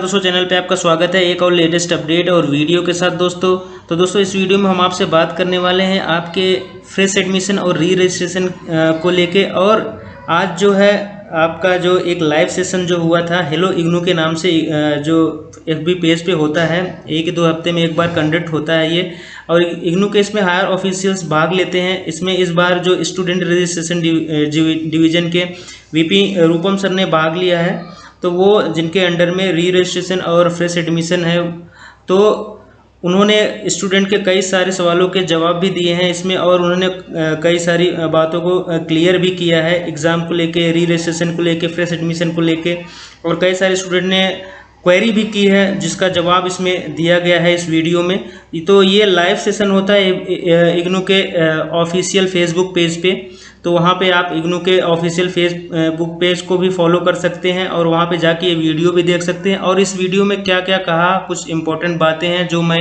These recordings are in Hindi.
दोस्तों चैनल पे आपका स्वागत है एक और लेटेस्ट अपडेट और वीडियो के साथ दोस्तों। तो दोस्तों इस वीडियो में हम आपसे बात करने वाले हैं आपके फ्रेश एडमिशन और री रजिस्ट्रेशन को लेके। और आज जो है आपका जो एक लाइव सेशन जो हुआ था हेलो इग्नू के नाम से, जो एफबी पेज पे होता है, 1-2 हफ्ते में एक बार कंडक्ट होता है ये। और इग्नू के इसमें हायर ऑफिशियल्स भाग लेते हैं। इसमें इस बार जो स्टूडेंट रजिस्ट्रेशन डिवीजन के वीपी रूपम सर ने भाग लिया है। तो वो जिनके अंडर में री रजिस्ट्रेशन और फ्रेश एडमिशन है, तो उन्होंने स्टूडेंट के कई सारे सवालों के जवाब भी दिए हैं इसमें। और उन्होंने कई सारी बातों को क्लियर भी किया है, एग्ज़ाम को लेके, री रजिस्ट्रेशन को लेके, फ्रेश एडमिशन को लेके। और कई सारे स्टूडेंट ने क्वेरी भी की है जिसका जवाब इसमें दिया गया है इस वीडियो में। तो ये लाइव सेशन होता है इग्नू के ऑफिशियल फेसबुक पेज पे। तो वहाँ पे आप इग्नू के ऑफिशियल फेसबुक पेज को भी फॉलो कर सकते हैं और वहाँ पे जाके ये वीडियो भी देख सकते हैं। और इस वीडियो में क्या क्या कहा, कुछ इंपॉर्टेंट बातें हैं जो मैं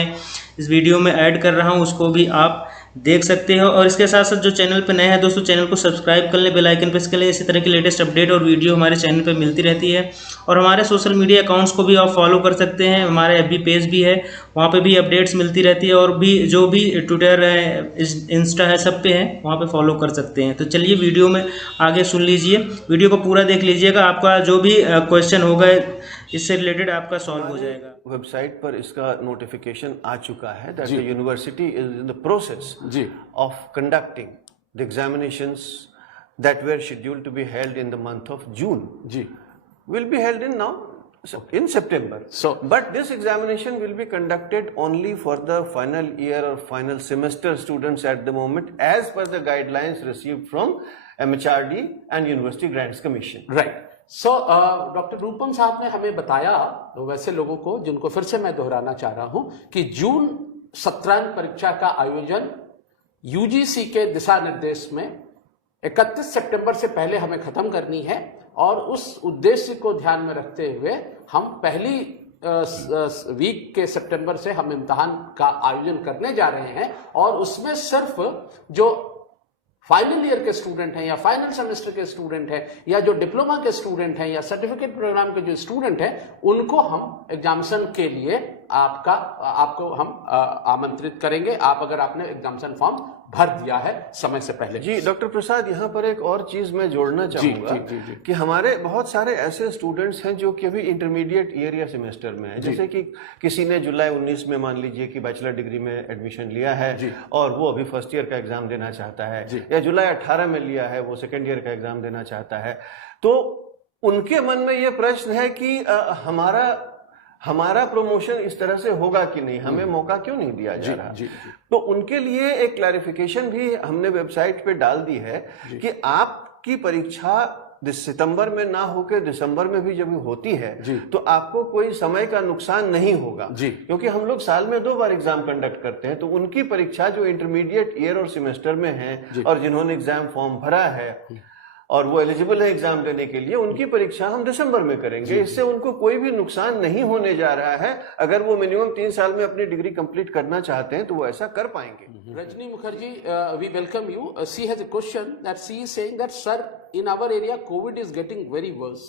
इस वीडियो में ऐड कर रहा हूँ, उसको भी आप देख सकते हो। और इसके साथ साथ जो चैनल पे नए हैं दोस्तों, चैनल को सब्सक्राइब कर लें, बेल आइकन प्रेस कर लें। इसी तरह की लेटेस्ट अपडेट और वीडियो हमारे चैनल पे मिलती रहती है। और हमारे सोशल मीडिया अकाउंट्स को भी आप फॉलो कर सकते हैं, हमारे एफबी पेज भी है, वहाँ पे भी अपडेट्स मिलती रहती है। और भी जो भी ट्विटर है, इंस्टा है, सब पे है, वहाँ पे फॉलो कर सकते हैं। तो चलिए वीडियो में आगे सुन लीजिए, वीडियो को पूरा देख लीजिएगा, आपका जो भी क्वेश्चन होगा इससे रिलेटेड आपका सॉल्व हो जाएगा। वेबसाइट पर इसका नोटिफिकेशन आ चुका है that the university is in the process of conducting the examinations that were scheduled to be held in the month of June will be held in September. But this examination will be conducted only for the final year or final semester students at the moment, as per the guidelines received from MHRD and University Grants Commission. Right. So, doctor Rupam साहब ने हमें बताया, वैसे लोगों को जिनको फिर से मैं दोहराना चाह रहा हूं, कि जून सत्रांत परीक्षा का आयोजन यूजीसी के दिशा निर्देश में 31 सितंबर से पहले हमें खत्म करनी है। और उस उद्देश्य को ध्यान में रखते हुए हम पहली वीक के सितंबर से हम इम्तिहान का आयोजन करने जा रहे हैं। और उसमें सिर्फ जो फाइनल ईयर के स्टूडेंट हैं या फाइनल सेमेस्टर के स्टूडेंट हैं या जो डिप्लोमा के स्टूडेंट हैं या सर्टिफिकेट प्रोग्राम के जो स्टूडेंट हैं, उनको हम एग्जामिनेशन के लिए आपको हम आमंत्रित करेंगे, आप अगर आपने एग्जामिनेशन फॉर्म भर दिया है समय से पहले। जी डॉक्टर प्रसाद, यहाँ पर एक और चीज मैं जोड़ना चाहूंगा कि हमारे बहुत सारे ऐसे स्टूडेंट्स हैं जो कि अभी इंटरमीडिएट ईयर या सेमेस्टर में है। जैसे कि किसी ने जुलाई 19 में मान लीजिए कि बैचलर डिग्री में एडमिशन लिया है और वो अभी फर्स्ट ईयर का एग्जाम देना चाहता है, या जुलाई 18 में लिया है, वो सेकेंड ईयर का एग्जाम देना चाहता है। तो उनके मन में ये प्रश्न है कि हमारा प्रमोशन इस तरह से होगा कि नहीं, हमें मौका क्यों नहीं दिया जा रहा। तो उनके लिए एक क्लैरिफिकेशन भी हमने वेबसाइट पे डाल दी है कि आपकी परीक्षा सितंबर में ना होकर दिसंबर में भी जब होती है तो आपको कोई समय का नुकसान नहीं होगा, क्योंकि हम लोग साल में 2 बार एग्जाम कंडक्ट करते हैं। तो उनकी परीक्षा जो इंटरमीडिएट ईयर और सेमेस्टर में है और जिन्होंने एग्जाम फॉर्म भरा है और वो एलिजिबल है एग्जाम देने के लिए, उनकी परीक्षा हम दिसंबर में करेंगे। इससे उनको कोई भी नुकसान नहीं होने जा रहा है। अगर वो मिनिमम 3 साल में अपनी डिग्री कंप्लीट करना चाहते हैं तो वो ऐसा कर पाएंगे। Rajni Mukherjee, we welcome you. She has a question that she is saying that sir, in our area covid is getting very worse.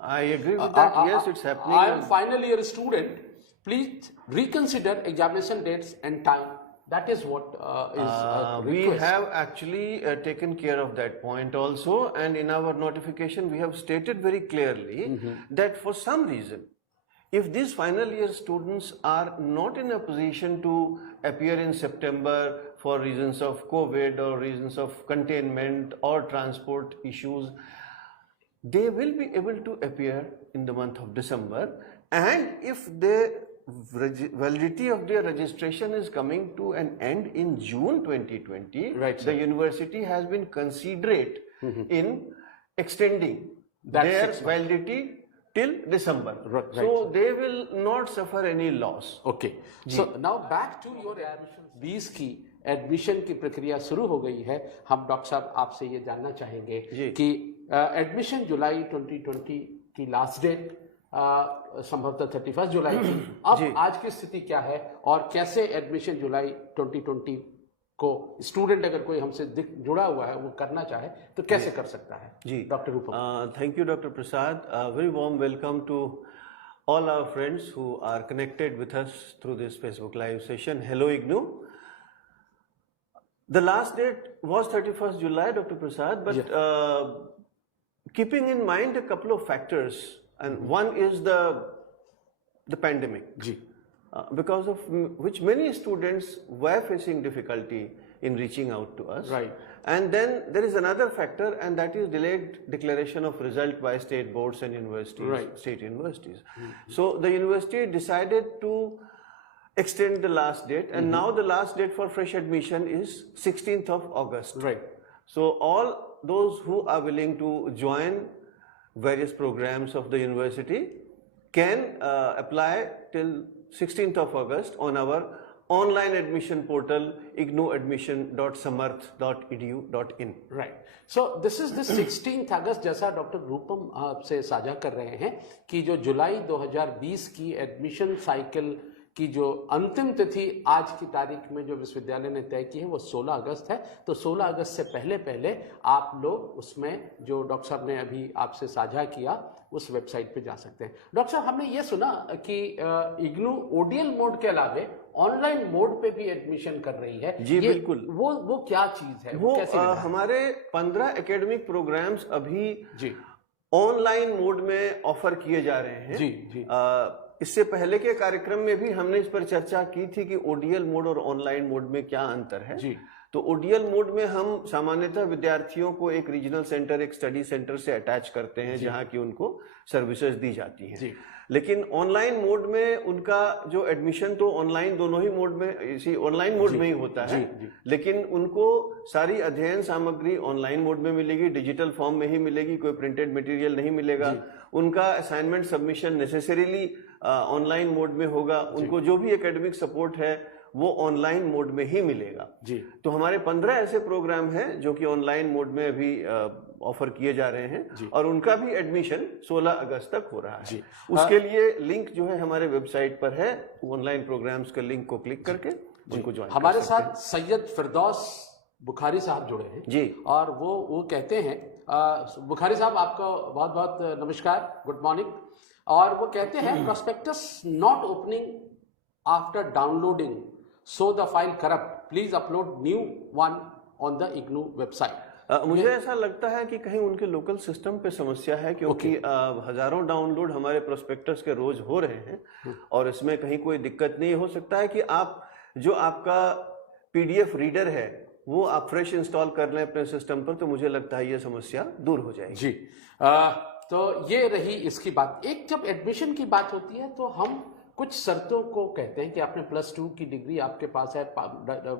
I agree with that, yes it's happening. I am final year student, please reconsider examination dates and time. That is what is we have actually taken care of that point also, and in our notification we have stated very clearly that for some reason, if these final year students are not in a position to appear in September for reasons of COVID or reasons of containment or transport issues, they will be able to appear in the month of December. And if they validity of their registration is coming to an end in June 2020, the university has been considerate in extending their validity till December. So they will not suffer any loss. Okay. So now back to your admission. 20 की एडमिशन की प्रक्रिया शुरू हो गई है। हम डॉक्टर साहब आपसे ये जानना चाहेंगे कि एडमिशन जुलाई 2020 की लास्ट डेट संभवतः 31 जुलाई थी। अब आज की स्थिति क्या है और कैसे एडमिशन जुलाई 2020 को स्टूडेंट अगर कोई हमसे जुड़ा हुआ है वो करना चाहे तो कैसे कर सकता है? जी doctor Rupam. Thank you doctor Prasad, very warm welcome to all our friends who are connected with us through this Facebook Live session. Hello IGNOU. The last date was 31st July, Dr. Prasad, but keeping in mind a couple of factors, and one is the pandemic, because of which many students were facing difficulty in reaching out to us. Right. And then there is another factor, and that is delayed declaration of result by state boards and universities, state universities. So the university decided to extend the last date, and now the last date for fresh admission is 16th of August. Right. So all those who are willing to join various programs of the university can apply till 16th of August on our online admission portal ignoadmission.samarth.edu.in. Right. So this is the 16th अगस्त, जैसा डॉक्टर रूपम आपसे साझा कर रहे हैं कि जो जुलाई 2020 की एडमिशन साइकिल की जो अंतिम तिथि आज की तारीख में जो विश्वविद्यालय ने तय की है वो 16 अगस्त है। तो 16 अगस्त से पहले आप लोग उसमें जो डॉक्टर साहब ने अभी आपसे साझा किया उस वेबसाइट पे जा सकते हैं। डॉक्टर साहब, हमने ये सुना कि इग्नू ओडीएल मोड के अलावे ऑनलाइन मोड पे भी एडमिशन कर रही है। जी बिल्कुल। वो क्या चीज है? वो हमारे 15 एकेडमिक प्रोग्राम्स अभी ऑनलाइन मोड में ऑफर किए जा रहे हैं। जी। इससे पहले के कार्यक्रम में भी हमने इस पर चर्चा की थी कि ओडीएल मोड और ऑनलाइन मोड में क्या अंतर है। जी। तो ओडीएल मोड में हम सामान्यतः विद्यार्थियों को एक रीजनल सेंटर, एक स्टडी सेंटर से अटैच करते हैं जहां की उनको सर्विसेज दी जाती हैं। लेकिन ऑनलाइन मोड में उनका जो एडमिशन तो ऑनलाइन दोनों ही मोड में, इसी ऑनलाइन मोड में ही होता है। लेकिन उनको सारी अध्ययन सामग्री ऑनलाइन मोड में मिलेगी, डिजिटल फॉर्म में ही मिलेगी, कोई प्रिंटेड मटेरियल नहीं मिलेगा। उनका assignment submission necessarily online mode में होगा। उनको जो भी एकेडमिक सपोर्ट है वो ऑनलाइन मोड में ही मिलेगा। तो हमारे 15 ऐसे प्रोग्राम हैं जो कि ऑनलाइन मोड में अभी ऑफर किए जा रहे हैं और उनका भी एडमिशन 16 अगस्त तक हो रहा है। उसके लिए लिंक जो है हमारे वेबसाइट पर है, ऑनलाइन प्रोग्राम्स के लिंक को क्लिक करके उनको ज्वाइन। हमारे साथ सैयद फिरदौस बुखारी साहब जुड़े हैं जी, और वो कहते हैं, बुखारी साहब आपको बहुत बहुत नमस्कार, गुड मॉर्निंग। और वो कहते हैं prospectus not opening after downloading, so the file corrupt, please upload new one on the IGNOU website. मुझे ऐसा लगता है कि कहीं उनके लोकल सिस्टम पे समस्या है, क्योंकि हजारों डाउनलोड हमारे प्रोस्पेक्टस के रोज हो रहे हैं और इसमें कहीं कोई दिक्कत नहीं। हो सकता है कि आप जो आपका पीडीएफ रीडर है वो आप फ्रेश इंस्टॉल कर लें अपने सिस्टम पर, तो मुझे लगता है ये समस्या दूर हो जाएगी। जी। तो ये रही इसकी बात। एक जब एडमिशन की बात होती है तो हम कुछ शर्तों को कहते हैं कि आपने +2 की डिग्री आपके पास है,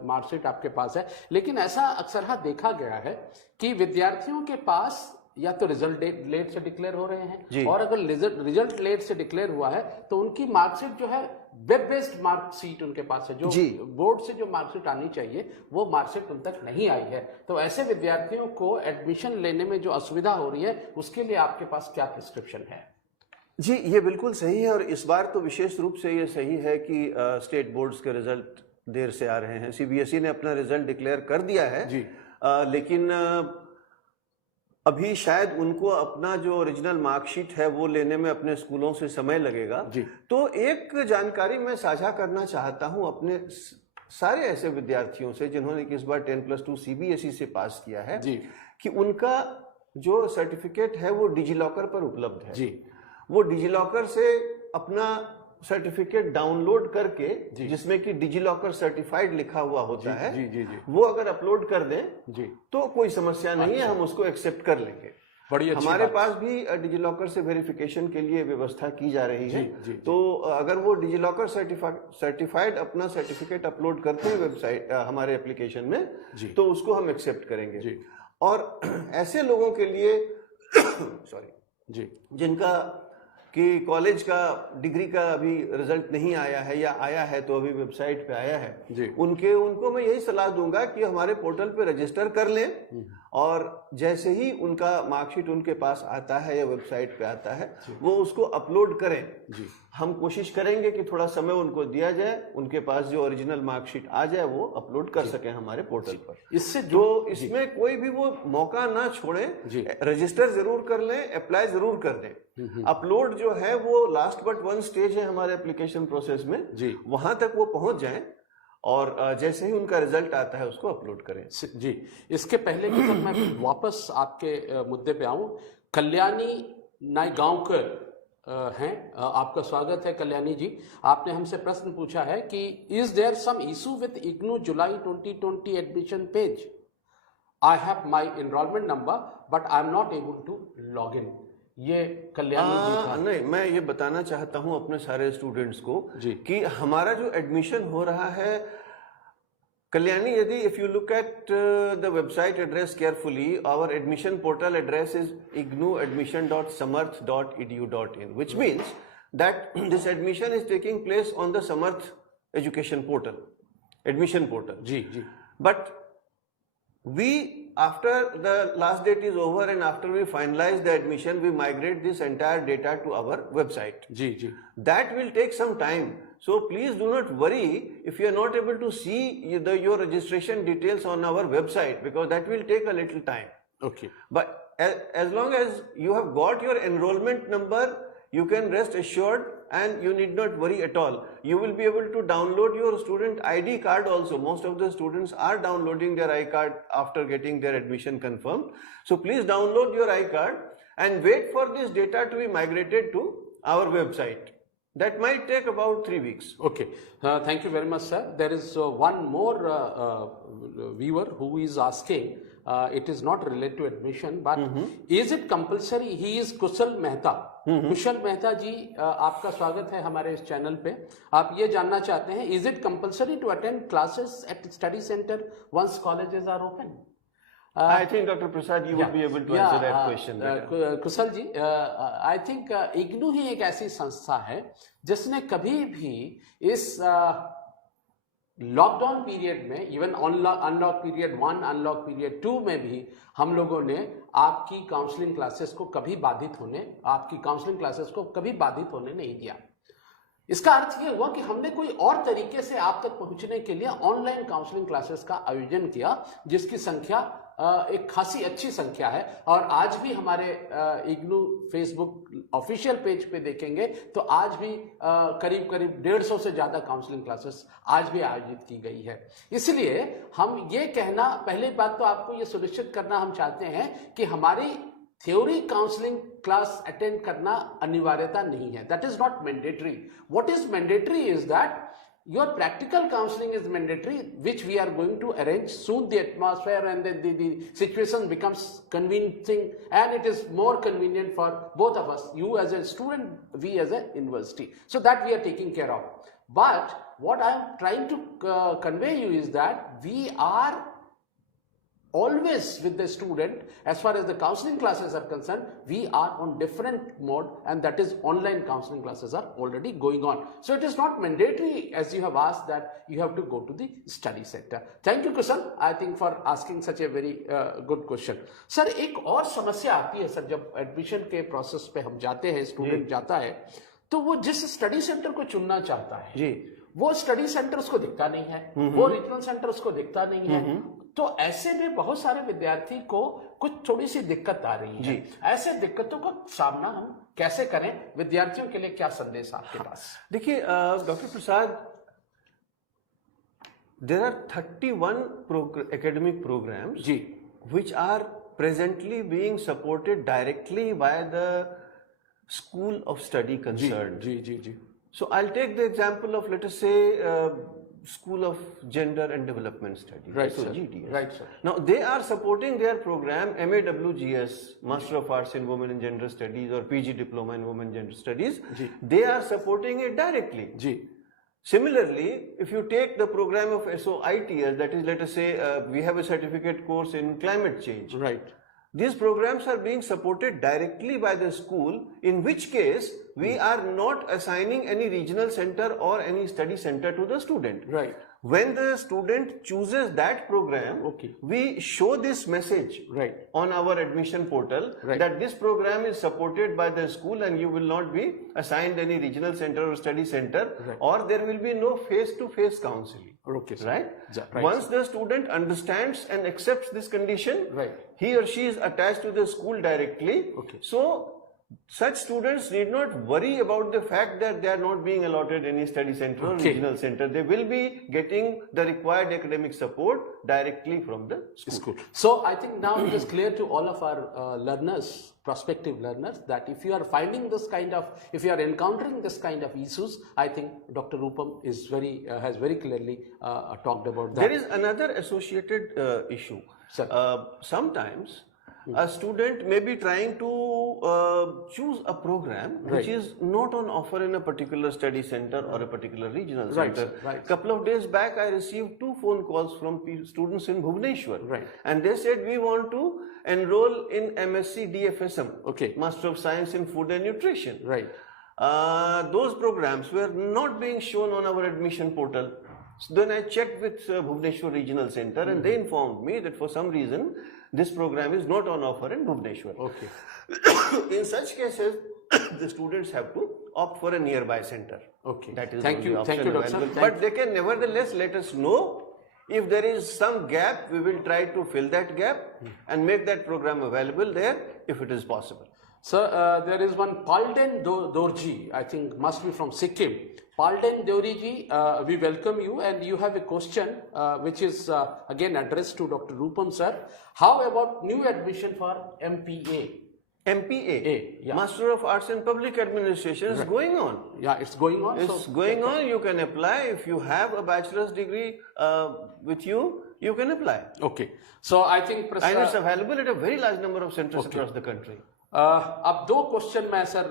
मार्कशीट आपके पास है, लेकिन ऐसा अक्सर देखा गया है कि विद्यार्थियों के पास या तो रिजल्ट लेट से डिक्लेयर हो रहे हैं, और अगर रिजल्ट लेट से डिक्लेयर हुआ है तो उनकी मार्कशीट जो है वेब बेस्ड मार्कशीट उनके पास है, जो बोर्ड से जो मार्कशीट आनी चाहिए वो मार्कशीट उन तक नहीं आई है। तो ऐसे विद्यार्थियों को एडमिशन लेने में जो असुविधा हो रही है उसके लिए आपके पास क्या प्रिस्क्रिप्शन है? जी, ये बिल्कुल सही है और इस बार तो विशेष रूप से ये सही है कि स्टेट बोर्ड्स के रिजल्ट देर से आ रहे हैं। सीबीएसई ने अपना रिजल्ट डिक्लेयर कर दिया है जी, लेकिन अभी शायद उनको अपना जो ओरिजिनल मार्कशीट है वो लेने में अपने स्कूलों से समय लगेगा जी। तो एक जानकारी मैं साझा करना चाहता हूं अपने सारे ऐसे विद्यार्थियों से जिन्होंने इस बार 10+2 सीबीएसई से पास किया है जी, कि उनका जो सर्टिफिकेट है वो डिजिलॉकर पर उपलब्ध है जी। वो डिजिलॉकर से अपना सर्टिफिकेट डाउनलोड करके, जिसमें कि डिजिलॉकर सर्टिफाइड लिखा हुआ होता है, जी। वो अगर अपलोड कर दें जी तो कोई समस्या नहीं है, हम उसको एक्सेप्ट कर लेंगे। बड़ी अच्छी हमारे पास भी डिजिलॉकर से वेरिफिकेशन के लिए व्यवस्था की जा रही है जी। तो अगर वो डिजिलॉकर सर्टिफाइड अपना सर्टिफिकेट अपलोड करते हैं वेबसाइट हमारे एप्लीकेशन में जी, तो उसको हम एक्सेप्ट करेंगे जी। और ऐसे लोगों के लिए सॉरी जी, जिनका कि कॉलेज का डिग्री का अभी रिजल्ट नहीं आया है या आया है तो अभी वेबसाइट पे आया है जी, उनको मैं यही सलाह दूंगा कि हमारे पोर्टल पे रजिस्टर कर लें और जैसे ही उनका मार्कशीट उनके पास आता है या वेबसाइट पे आता है वो उसको अपलोड करें। जी, हम कोशिश करेंगे कि थोड़ा समय उनको दिया जाए, उनके पास जो ओरिजिनल मार्कशीट आ जाए वो अपलोड कर सकें हमारे पोर्टल पर। इससे जो इसमें कोई भी वो मौका ना छोड़े, रजिस्टर जरूर कर लें, अप्लाई जरूर कर दें। अपलोड जो है वो लास्ट बट वन स्टेज है हमारे एप्लीकेशन प्रोसेस में, वहां तक वो पहुंच जाएं और जैसे ही उनका रिजल्ट आता है उसको अपलोड करें। जी, इसके पहले कि जब मैं वापस आपके मुद्दे पे आऊं, कल्याणी नायगांवकर हैं, आपका स्वागत है कल्याणी जी। आपने हमसे प्रश्न पूछा है कि is there some issue with IGNOU July 2020 admission page? I have my enrolment number but I am not able to log in. ये कल्याणी जी का नहीं, मैं ये बताना चाहता हूं अपने सारे स्टूडेंट्स को कि हमारा जो एडमिशन हो रहा है कल्याणी, यदि if you look at the website address carefully, our admission portal address is ignuadmission.samarth.edu.in, which means that this admission is taking place on the Samarth education portal, admission portal. जी। But we, after the last date is over and after we finalize the admission, we migrate this entire data to our website. जी। That will take some time. So please do not worry if you are not able to see your registration details on our website, because that will take a little time. Okay. But as long as you have got your enrollment number, you can rest assured and you need not worry at all. You will be able to download your student ID card also. Most of the students are downloading their I card after getting their admission confirmed. So please download your I card and wait for this data to be migrated to our website. That might take about 3 weeks. Okay. Thank you very much, sir. There is one more viewer who is asking, it is not related to admission, but is it compulsory? He is Kushal Mehta. कुशल मेहता जी, आपका स्वागत है हमारे इस चैनल पे। आप ये जानना चाहते हैं, is it compulsory to attend classes at study center once colleges are open? I think Dr. Prasad, you would be able to answer that question. Kusal ji, I think IGNOU ही एक ऐसी संस्था है जिसने कभी भी इस लॉकडाउन पीरियड में, even unlock period 1, unlock period 2 में भी हम लोगों ने आपकी काउंसलिंग क्लासेस को कभी बाधित होने नहीं दिया। इसका अर्थ ये हुआ कि हमने कोई और तरीके से आप तक पहुंचने के लिए ऑनलाइन काउंसलिंग क्लासेस का आयोजन किया, जिसकी संख्या एक खासी अच्छी संख्या है। और आज भी हमारे इग्नू फेसबुक ऑफिशियल पेज पे देखेंगे तो आज भी करीब 150 से ज्यादा काउंसलिंग क्लासेस आज भी आयोजित की गई है। इसलिए हम ये कहना, पहली बात तो आपको ये सुनिश्चित करना हम चाहते हैं कि हमारी थ्योरी काउंसलिंग क्लास अटेंड करना अनिवार्यता नहीं है। That is not mandatory. What is mandatory is that your practical counseling is mandatory, which we are going to arrange soon. The atmosphere and the situation becomes convincing, and it is more convenient for both of us, you as a student, we as a university. So that we are taking care of. But what I am trying to convey you is that we are always with the student. As far as the counseling classes are concerned, we are on different mode, and that is online counseling classes are already going on. So it is not mandatory, as you have asked, that you have to go to the study center. Thank you, Kushal, I think, for asking such a very good question. Sir, एक और समस्या आती है सर, जब एडमिशन के प्रोसेस पे हम जाते हैं, स्टूडेंट जाता है, तो वो जिस स्टडी सेंटर को चुनना चाहता है जी, वो स्टडी सेंटर उसको दिखता नहीं है, वो रीजनल सेंटर उसको दिखता नहीं है। तो ऐसे में बहुत सारे विद्यार्थी को कुछ थोड़ी सी दिक्कत आ रही है। ऐसे दिक्कतों का सामना हम कैसे करें? विद्यार्थियों के लिए क्या संदेश आपके पास? देखिए doctor Prasad, there are 31 academic programs जी which are presently being supported directly by the school of study concerned. जी So I'll take the example of, let us say, School of Gender and Development Studies, right, so sir. GDS. Right, sir. Now they are supporting their program MAWGS, Master of Arts in Women and Gender Studies, or PG Diploma in Women and Gender Studies. They are supporting it directly. Similarly, if you take the program of SOITS, that is, let us say, we have a certificate course in climate change. Right. These programs are being supported directly by the school, in which case we are not assigning any regional center or any study center to the student. Right. When the student chooses that program, Okay. we show this message Right. on our admission portal Right. that this program is supported by the school and you will not be assigned any regional center or study center, Right. or there will be no face-to-face counseling. Okay, sir. Right? Right, Once the student understands and accepts this condition, Right. he or she is attached to the school directly. Okay. So such students need not worry about the fact that they are not being allotted any study center or Okay. regional center. They will be getting the required academic support directly from the school. School. So I think now it is clear to all of our learners, prospective learners, that if you are finding this kind of, if you are encountering this kind of issues, I think Dr. Rupam is has very clearly talked about that. There is another associated issue. Sir. Sometimes a student may be trying to choose a program which Right. is not on offer in a particular study center or a particular regional Right, center. sir, right. Couple of days back, I received 2 phone calls from students in Bhubaneswar. Right. And they said, we want to enroll in MSc DFSM, Okay. Master of Science in Food and Nutrition. Right. Those programs were not being shown on our admission portal. So then I checked with Bhubaneswar Regional Center and they informed me that for some reason this program is not on offer in Bhubaneswar. Okay. In such cases, the students have to opt for a nearby center. Okay. That is Thank the only you. option Thank you, Dr. available. Thank But they can nevertheless let us know if there is some gap. We will try to fill that gap and make that program available there if it is possible. Sir, there is one Palden Dorji, I think must be from Sikkim. Palden Dorji, we welcome you, and you have a question which is again addressed to Dr. Rupam sir. How about new admission for MPA? MPA, yeah. Master of Arts in Public Administration, is going on. Yeah, it's going on. It's going on. You can apply. If you have a bachelor's degree with you, you can apply. Okay. So I think And it's available at a very large number of centers across the country. अब 2 क्वेश्चन मैं सर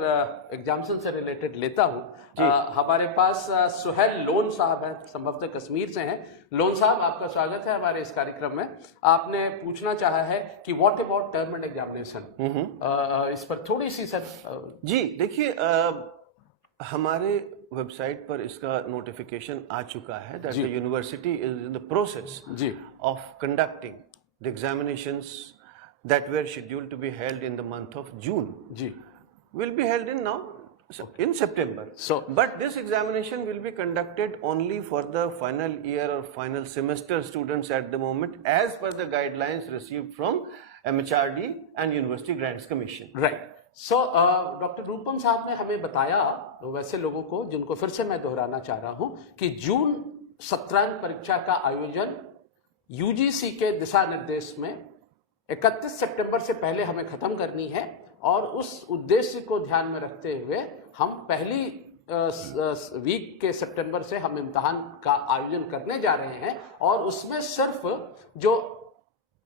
एग्जामिनेशन से रिलेटेड लेता हूं। हमारे पास सुहेल लोन साहब हैं, संभवतः कश्मीर से हैं। लोन साहब, आपका स्वागत है हमारे इस कार्यक्रम में। आपने पूछना चाहा है कि what about term and examination, इस पर थोड़ी सी सर। जी देखिए, हमारे वेबसाइट पर इसका नोटिफिकेशन आ चुका है that the university is in the process of conducting the examinations that were scheduled to be held in the month of June will be held in September. So, but this examination will be conducted only for the final year or final semester students at the moment, as per the guidelines received from MHRD and University Grants Commission. Right. So, doctor Rupam साहब ने हमें बताया, वैसे लोगों को जिनको फिर से मैं दोहराना चाह रहा हूं, कि जून सत्रांत परीक्षा का आयोजन यूजीसी के दिशा निर्देश में 31 सितंबर से पहले हमें खत्म करनी है, और उस उद्देश्य को ध्यान में रखते हुए हम पहली वीक के सितंबर से हम इम्तिहान का आयोजन करने जा रहे हैं। और उसमें सिर्फ जो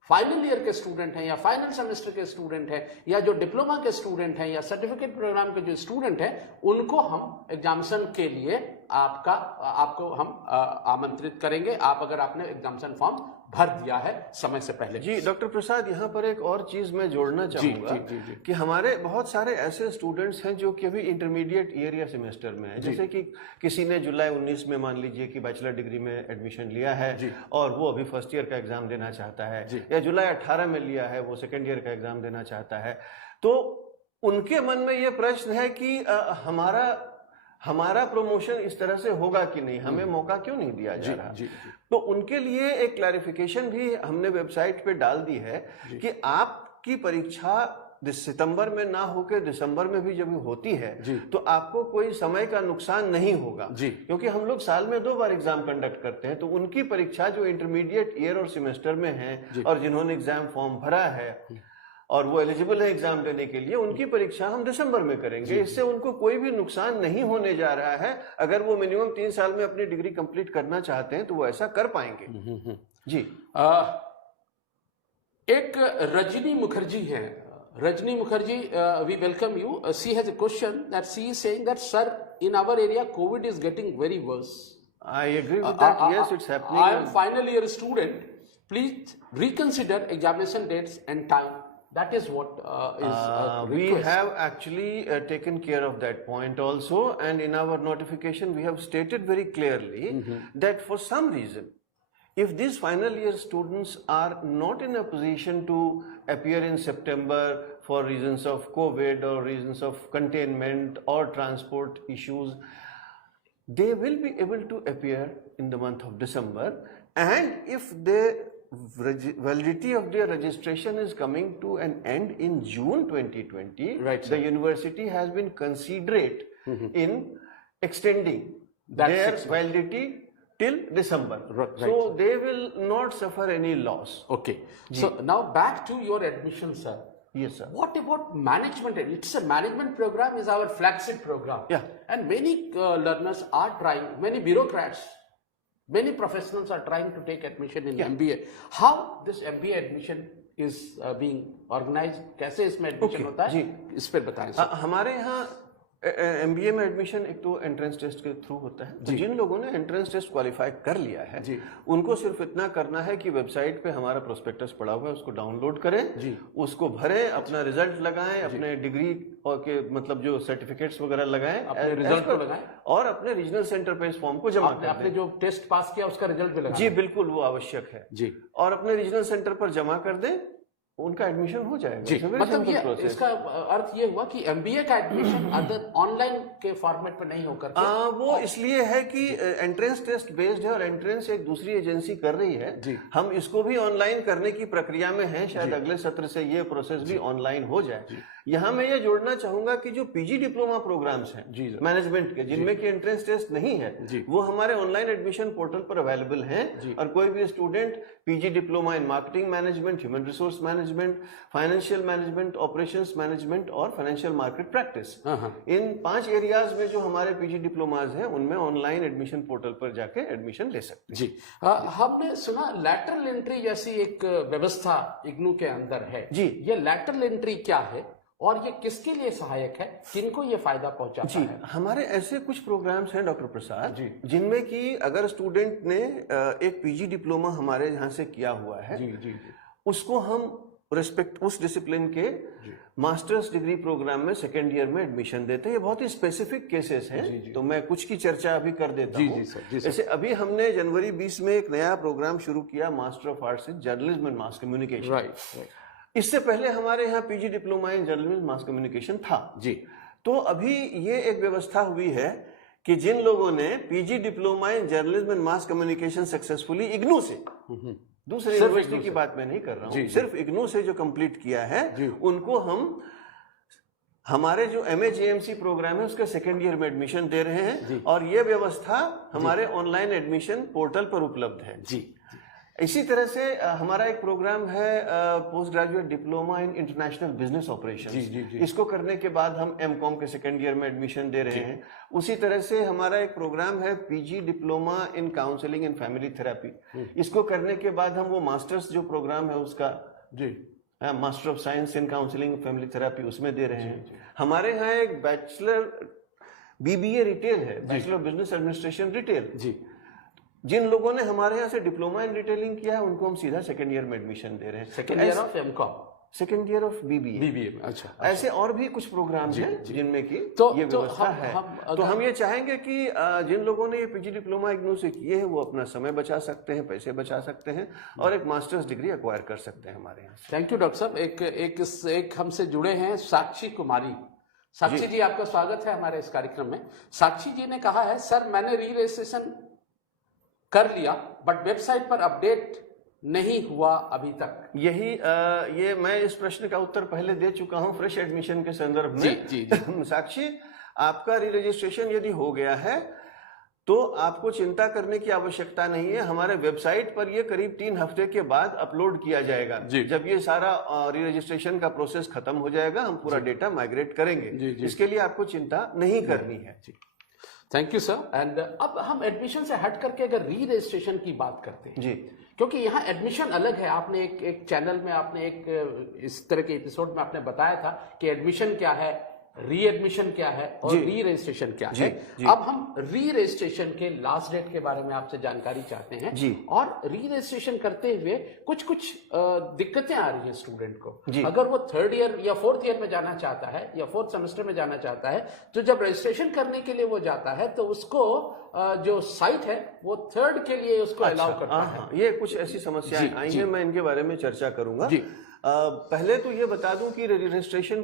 फाइनल ईयर के स्टूडेंट हैं या फाइनल सेमेस्टर के स्टूडेंट हैं या जो डिप्लोमा के स्टूडेंट हैं या सर्टिफिकेट प्रोग्राम के जो स्टूडेंट हैं, उनको हम एग्जामिनेशन के लिए आपको हम आमंत्रित करेंगे, आप अगर आपने एग्जामिनेशन फॉर्म भर दिया है समय से पहले। जी डॉक्टर प्रसाद, यहाँ पर एक और चीज मैं जोड़ना चाहूंगा कि हमारे बहुत सारे ऐसे स्टूडेंट्स हैं जो कि अभी इंटरमीडिएट ईयर या सेमेस्टर में हैं। जैसे कि किसी ने जुलाई 19 में मान लीजिए कि बैचलर डिग्री में एडमिशन लिया है और वो अभी फर्स्ट ईयर का एग्जाम देना चाहता है, या जुलाई 18 में लिया है वो सेकेंड ईयर का एग्जाम देना चाहता है, तो उनके मन में ये प्रश्न है कि हमारा प्रमोशन इस तरह से होगा कि नहीं, हमें मौका क्यों नहीं दिया जा रहा। तो उनके लिए एक क्लैरिफिकेशन भी हमने वेबसाइट पे डाल दी है कि आपकी परीक्षा सितंबर में ना होकर दिसंबर में भी जब होती है तो आपको कोई समय का नुकसान नहीं होगा, क्योंकि हम लोग साल में 2 बार एग्जाम कंडक्ट करते हैं। तो उनकी परीक्षा जो इंटरमीडिएट ईयर और सेमेस्टर में है और जिन्होंने एग्जाम फॉर्म भरा है और वो एलिजिबल है एग्जाम देने के लिए, उनकी परीक्षा हम दिसंबर में करेंगे। इससे उनको कोई भी नुकसान नहीं होने जा रहा है। अगर वो मिनिमम 3 साल में अपनी डिग्री कंप्लीट करना चाहते हैं तो वो ऐसा कर पाएंगे। जी एक रजनी मुखर्जी है। Rajni Mukherjee, we welcome you. She has a question that she is saying that sir, in our area covid is getting very worse. I agree with that. Yes, it's happening. I am final year student, please reconsider examination dates and time That is what is we request. have actually taken care of that point also, and in our notification we have stated very clearly that for some reason, if these final year students are not in a position to appear in September for reasons of COVID or reasons of containment or transport issues, they will be able to appear in the month of December, and if the validity of their registration is coming to an end in June 2020, Right, the university has been considerate in extending That their 6 months. validity till December. Right. So they will not suffer any loss. Okay. So now back to your admission, sir. Yes, sir. What about management? It's a management program is our flagship program. Yeah. And many learners are trying, many bureaucrats, many professionals are trying to take admission in MBA. How this MBA admission is being organized? कैसे इसमें admission होता है? इस पर बताएं सर. हमारे यहाँ MBA में एडमिशन एक तो एंट्रेंस टेस्ट के थ्रू होता है. तो जिन लोगों ने एंट्रेंस टेस्ट क्वालिफाई कर लिया है उनको सिर्फ इतना करना है कि वेबसाइट पे हमारा प्रोस्पेक्टस पड़ा हुआ है, उसको डाउनलोड करें, उसको भरें, अपना रिजल्ट लगाएं, अपने डिग्री और के मतलब जो सर्टिफिकेट्स वगैरह लगाएं, अपने रिजल्ट को लगाएं और अपने रीजनल सेंटर पे इस फॉर्म को जमा करें. आपने जो टेस्ट पास किया उसका रिजल्ट भी लगाएं. जी बिल्कुल, वो आवश्यक है जी. और अपने रीजनल सेंटर पर जमा कर दें, उनका एडमिशन हो जाएगा. जी. मतलब ये इसका अर्थ ये हुआ कि एमबीए का एडमिशन अदर ऑनलाइन के फॉर्मेट पे नहीं होकर वो इसलिए है कि एंट्रेंस टेस्ट बेस्ड है और एंट्रेंस एक दूसरी एजेंसी कर रही है. हम इसको भी ऑनलाइन करने की प्रक्रिया में हैं. शायद अगले सत्र से ये प्रोसेस भी ऑनलाइन हो जाए. यहाँ मैं ये जोड़ना चाहूंगा कि जो पीजी डिप्लोमा प्रोग्राम्स हैं मैनेजमेंट के, जिनमें कि एंट्रेंस टेस्ट नहीं है, वो हमारे ऑनलाइन एडमिशन पोर्टल पर अवेलेबल हैं. और कोई भी student PG diploma in marketing management, human resource management, financial management, operations management और फाइनेंशियल मार्केट प्रैक्टिस, इन 5 एरियाज में जो हमारे पीजी डिप्लोमाज हैं उनमें ऑनलाइन एडमिशन पोर्टल पर जाके एडमिशन ले सकते हैं. जी. हमने सुना लैटरल एंट्री जैसी एक व्यवस्था इग्नू के अंदर है. जी. ये लैटरल एंट्री क्या है और ये किसके लिए सहायक है, किनको ये फायदा पहुंचाता है? हमारे ऐसे कुछ प्रोग्राम्स हैं डॉक्टर प्रसाद जिनमें कि अगर स्टूडेंट ने एक पीजी डिप्लोमा हमारे यहाँ से किया हुआ है, उसको हम रिस्पेक्ट उस डिसिप्लिन के मास्टर्स डिग्री प्रोग्राम में सेकेंड ईयर में एडमिशन देते हैं. ये बहुत ही स्पेसिफिक केसेस हैं. तो मैं कुछ की चर्चा अभी कर देता हूँ. जैसे अभी हमने जनवरी 20 में एक नया प्रोग्राम शुरू किया, master of arts in journalism and mass communication. इससे पहले हमारे यहाँ PG diploma in journalism mass communication था. जी. तो अभी ये एक व्यवस्था हुई है कि जिन लोगों ने PG diploma in journalism and mass communication successfully IGNOU से, दूसरे यूनिवर्सिटी की बात मैं नहीं कर रहा हूँ, सिर्फ इग्नू से जो कंप्लीट किया है, उनको हम हमारे जो MAJMC प्रोग्राम है उसके सेकेंड ईयर में एडमिशन दे रहे हैं. और ये व्यवस्था हमारे ऑनलाइन एडमिशन पोर्टल पर उपलब्ध है. जी. इसी तरह से हमारा एक प्रोग्राम है post graduate diploma in international business operations. इसको करने के बाद हम MCOM के सेकेंड ईयर में एडमिशन दे रहे हैं. उसी तरह से हमारा एक प्रोग्राम है PG diploma in counselling and family therapy. इसको करने के बाद हम वो मास्टर्स जो प्रोग्राम है उसका master of science in counselling family therapy उसमें दे रहे हैं. हमारे यहाँ एक बैचलर BBA रिटेल है, bachelor of business administration retail. जी. जिन लोगों ने हमारे यहाँ से डिप्लोमा इन रिटेलिंग किया है उनको हम सीधा सेकेंड ईयर में एडमिशन दे रहे हैं. Second year of MCOM, second year of BBA. अच्छा. ऐसे और भी कुछ प्रोग्राम हैं जिनमें की ये व्यवस्था है. तो हम ये चाहेंगे कि जिन लोगों ने ये पीजी डिप्लोमा इग्नू से किए हैं वो अपना समय बचा सकते हैं, पैसे बचा सकते हैं और एक मास्टर्स डिग्री एक्वायर कर सकते हैं हमारे यहाँ. थैंक यू डॉक्टर साहब. एक हमसे जुड़े हैं साक्षी कुमारी. साक्षी जी, आपका स्वागत है हमारे इस कार्यक्रम में. साक्षी जी ने कहा है, सर मैंने री रजिस्ट्रेशन कर लिया बट वेबसाइट पर अपडेट नहीं हुआ अभी तक. ये मैं इस प्रश्न का उत्तर पहले दे चुका हूं फ्रेश एडमिशन के संदर्भ में. जी. साक्षी, आपका री रजिस्ट्रेशन यदि हो गया है तो आपको चिंता करने की आवश्यकता नहीं है. हमारे वेबसाइट पर ये करीब 3 हफ्ते के बाद अपलोड किया जाएगा. जब ये सारा री रजिस्ट्रेशन का प्रोसेस खत्म हो जाएगा हम पूरा डेटा माइग्रेट करेंगे. इसके लिए आपको चिंता नहीं करनी है. Thank you sir. एंड अब हम एडमिशन से हट करके अगर री रजिस्ट्रेशन की बात करते हैं, जी, क्योंकि यहाँ एडमिशन अलग है. आपने एक चैनल में आपने एक इस तरह के एपिसोड में आपने बताया था कि एडमिशन क्या है, रीएडमिशन क्या है और री रजिस्ट्रेशन क्या है। अब हम री रजिस्ट्रेशन के लास्ट डेट के बारे में आपसे जानकारी चाहते हैं जी। और री रजिस्ट्रेशन करते हुए कुछ दिक्कतें आ रही है स्टूडेंट को। अगर वो 3rd ईयर या 4th ईयर में जाना चाहता है या 4th सेमेस्टर में जाना चाहता है, तो जब रजिस्ट्रेशन करने के लिए वो जाता है तो उसको जो साइट है वो 3rd के लिए उसको अलाउ करता है। ये कुछ ऐसी समस्याएं आई हैं, मैं इनके बारे में चर्चा करूंगा। पहले तो ये बता दूं कि रजिस्ट्रेशन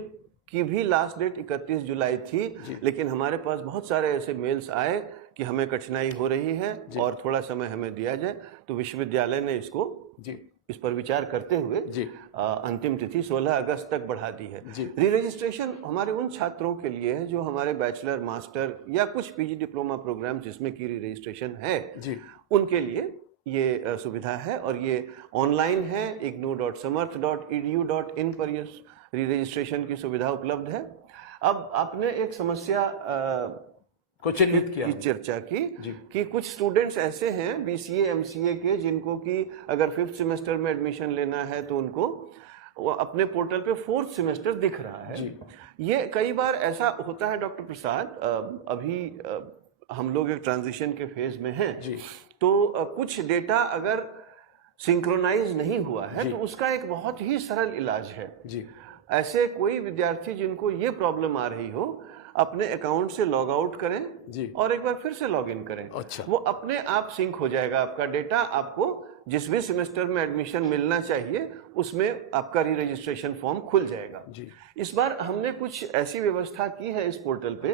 की भी लास्ट डेट 31 जुलाई थी, लेकिन हमारे पास बहुत सारे ऐसे मेल्स आए कि हमें कठिनाई हो रही है और थोड़ा समय हमें दिया जाए, तो विश्वविद्यालय ने इसको इस पर विचार करते हुए अंतिम तिथि 16 अगस्त तक बढ़ा दी है। री रजिस्ट्रेशन हमारे उन छात्रों के लिए है जो हमारे बैचलर, मास्टर या कुछ पीजी डिप्लोमा प्रोग्राम जिसमें की री रजिस्ट्रेशन है, उनके लिए ये सुविधा है और ये ऑनलाइन है। ignou.samarth.edu.in पर ये री रजिस्ट्रेशन की सुविधा उपलब्ध है। अब आपने एक समस्या को चिन्हित किया, चर्चा की कि कुछ स्टूडेंट्स ऐसे हैं बीसीए एमसीए के जिनको कि अगर 5th सेमेस्टर में एडमिशन लेना है तो उनको वो अपने पोर्टल पे 4th सेमेस्टर दिख रहा है। ये कई बार ऐसा होता है डॉक्टर प्रसाद, अभी हम लोग एक ट्रांजिशन के फेज में हैं, तो कुछ डेटा अगर सिंक्रोनाइज नहीं हुआ है तो उसका एक बहुत ही सरल इलाज है। ऐसे कोई विद्यार्थी जिनको ये प्रॉब्लम आ रही हो, अपने अकाउंट से लॉग आउट करें और एक बार फिर से लॉग इन करें। वो अपने आप सिंक हो जाएगा आपका डेटा। आपको जिस भी सेमेस्टर में एडमिशन मिलना चाहिए उसमें आपका री रजिस्ट्रेशन फॉर्म खुल जाएगा। इस बार हमने कुछ ऐसी व्यवस्था की है इस पोर्टल पे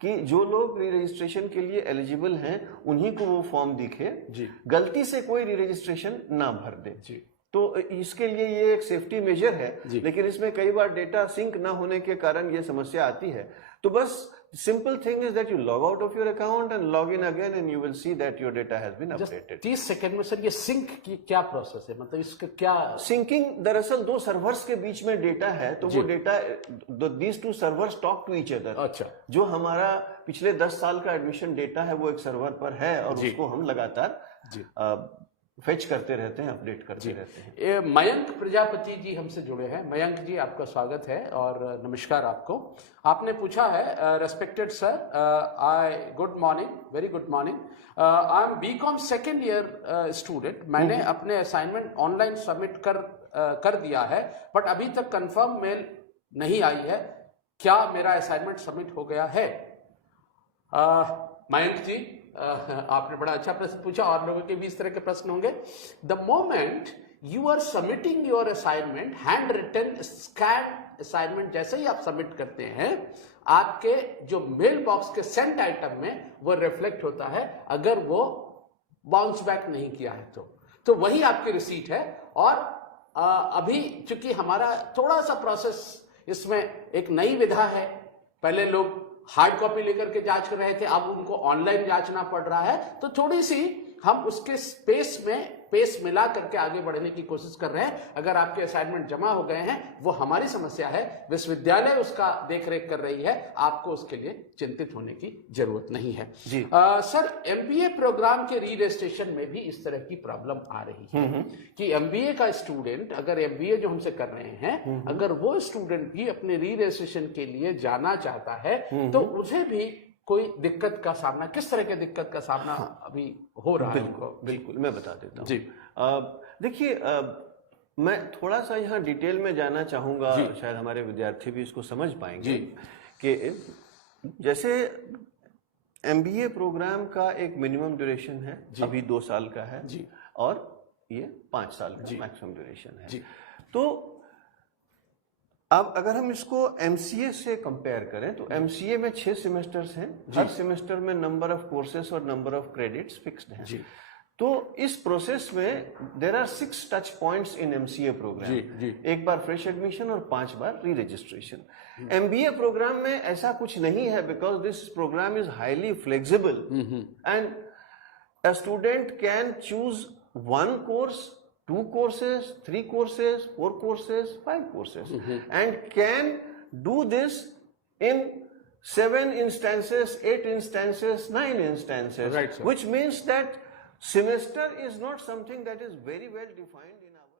कि जो लोग री रजिस्ट्रेशन के लिए एलिजिबल हैं उन्हीं को वो फॉर्म दिखे, गलती से कोई री रजिस्ट्रेशन ना भर दे। तो इसके लिए ये एक सेफ्टी मेजर है, लेकिन इसमें कई बार डेटा सिंक ना होने के कारण ये समस्या आती है। तो बस simple thing is that you log out of your account and log in again and you will see that your data has been updated. 30 second में सर ये सिंक की क्या प्रोसेस है, मतलब इसका क्या सिंकिंग? दरअसल दो सर्वर्स के बीच में डेटा है, तो वो data these two servers talk to each other. अच्छा, जो हमारा पिछले 10 साल का एडमिशन डेटा है वो एक सर्वर पर है और उसको हम लगातार फेच करते रहते हैं, अपडेट करते रहते हैं। मयंक प्रजापति जी हमसे जुड़े हैं। मयंक जी, आपका स्वागत है और नमस्कार आपको। आपने पूछा है, respected sir, good morning, very good morning, I am BCom 2nd year student. मैंने अपने असाइनमेंट ऑनलाइन सबमिट कर दिया है, बट अभी तक कंफर्म मेल नहीं आई है। क्या मेरा असाइनमेंट सबमिट हो गया है? मयंक जी, आपने बड़ा अच्छा प्रश्न पूछा, और लोगों के भी इस तरह के प्रश्न होंगे। The moment you are submitting your assignment, hand written scan assignment जैसे ही आप सबमिट करते हैं, आपके जो मेल बॉक्स के सेंट आइटम में वो रिफ्लेक्ट होता है। अगर वो बाउंस बैक नहीं किया है तो वही आपकी रिसीट है। और अभी चूंकि हमारा थोड़ा सा प्रोसेस, इसमें एक नई विधा है। पहले लोग हार्ड कॉपी लेकर के जांच कर रहे थे, अब उनको ऑनलाइन जांचना पड़ रहा है, तो थोड़ी सी हम उसके पेस मिला करके आगे बढ़ने की कोशिश कर रहे हैं। अगर आपके असाइनमेंट जमा हो गए हैं, वो हमारी समस्या है, विश्वविद्यालय उसका देखरेख कर रही है, आपको उसके लिए चिंतित होने की जरूरत नहीं है। सर, एमबीए प्रोग्राम के री रजिस्ट्रेशन में भी इस तरह की प्रॉब्लम आ रही है कि एमबीए का स्टूडेंट, अगर एमबीए जो हमसे कर रहे हैं, अगर वो स्टूडेंट भी अपने री रजिस्ट्रेशन के लिए जाना चाहता है तो उसे भी कोई दिक्कत का सामना, किस तरह के दिक्कत का सामना अभी हो रहा है? बिल्कुल मैं बता देता हूँ जी। देखिए, मैं थोड़ा सा यहाँ डिटेल में जाना चाहूंगा, शायद हमारे विद्यार्थी भी इसको समझ पाएंगे कि जैसे एमबीए प्रोग्राम का एक मिनिमम ड्यूरेशन है, अभी 2 साल का है और ये 5 साल का मैक्सिमम ड्यूरेशन है। तो अब अगर हम इसको एमसीए से कंपेयर करें तो एमसीए में 6 सेमेस्टर्स हैं, हर सेमेस्टर में नंबर ऑफ कोर्सेस और नंबर ऑफ क्रेडिट्स फिक्स्ड हैं। तो इस प्रोसेस में there are 6 touch points in MCA programme. एक बार फ्रेश एडमिशन और 5 बार री रजिस्ट्रेशन। एमबीए प्रोग्राम में ऐसा कुछ नहीं है, because this programme is highly flexible and a student can choose 1 course, 2 courses, 3 courses, 4 courses, 5 courses, and can do this in 7 instances, 8 instances, 9 instances, which means that semester is not something that is very well defined in our